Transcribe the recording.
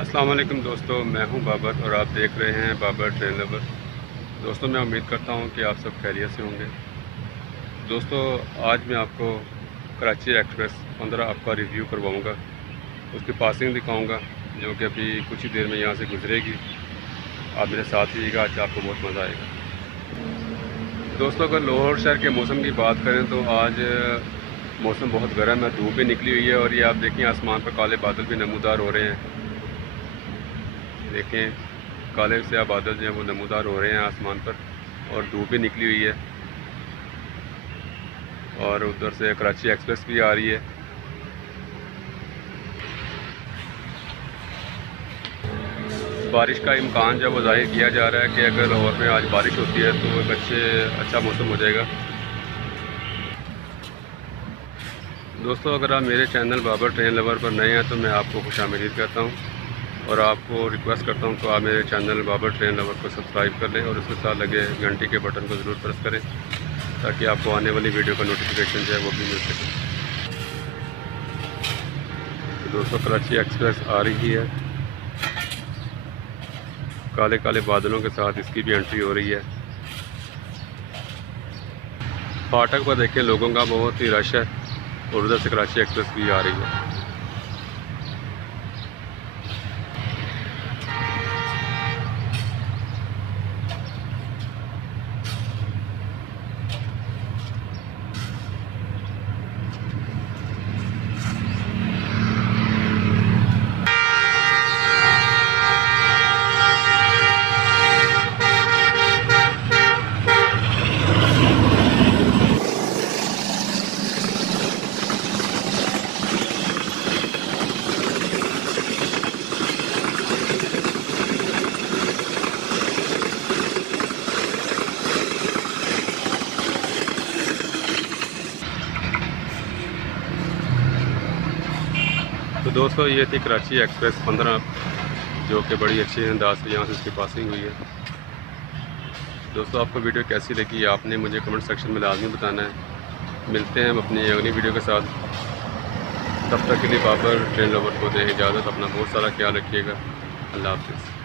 अस्सलाम वालेकुम दोस्तों, मैं हूं बाबर और आप देख रहे हैं बाबर ट्रेन लवर। दोस्तों, मैं उम्मीद करता हूं कि आप सब खैरियत से होंगे। दोस्तों, आज मैं आपको कराची एक्सप्रेस 15 आपका रिव्यू करवाऊंगा, उसकी पासिंग दिखाऊंगा जो कि अभी कुछ ही देर में यहां से गुजरेगी। आप मेरे साथ रहिएगा, आज आपको बहुत मज़ा आएगा। दोस्तों, अगर लाहौर शहर के मौसम की बात करें तो आज मौसम बहुत गर्म है, धूप भी निकली हुई है और ये आप देखें आसमान पर काले बादल भी नमूदार हो रहे हैं। देखें, काले से बादल जो हैं वो नमूदार हो रहे हैं आसमान पर और धूप भी निकली हुई है और उधर से कराची एक्सप्रेस भी आ रही है। बारिश का इम्कान जो वो जाहिर किया जा रहा है कि अगर लाहौर में आज बारिश होती है तो एक अच्छा मौसम हो जाएगा। दोस्तों, अगर आप मेरे चैनल बाबर ट्रेन लवर पर नए हैं तो मैं आपको खुशामदीद कहता हूँ और आपको रिक्वेस्ट करता हूँ तो आप मेरे चैनल बाबर ट्रेन लवर को सब्सक्राइब कर लें और उसके साथ लगे घंटी के बटन को ज़रूर प्रेस करें ताकि आपको आने वाली वीडियो का नोटिफिकेशन जो है वो भी मिल सके। तो दोस्तों, कराची एक्सप्रेस आ रही है, काले काले बादलों के साथ इसकी भी एंट्री हो रही है। फाटक पर देखें लोगों का बहुत ही रश है और उधर से कराची एक्सप्रेस भी आ रही है। तो दोस्तों, ये थी कराची एक्सप्रेस 15 जो कि बड़ी अच्छे अंदाज से यहाँ से इसकी पासिंग हुई है। दोस्तों, आपको वीडियो कैसी लगी आपने मुझे कमेंट सेक्शन में लाजमी बताना है। मिलते हैं हम अपनी अगली वीडियो के साथ। तब तक के लिए बाबर ट्रेन लवर को दे इजाज़त। अपना बहुत सारा ख्याल रखिएगा। अल्लाह हाफ़िज़।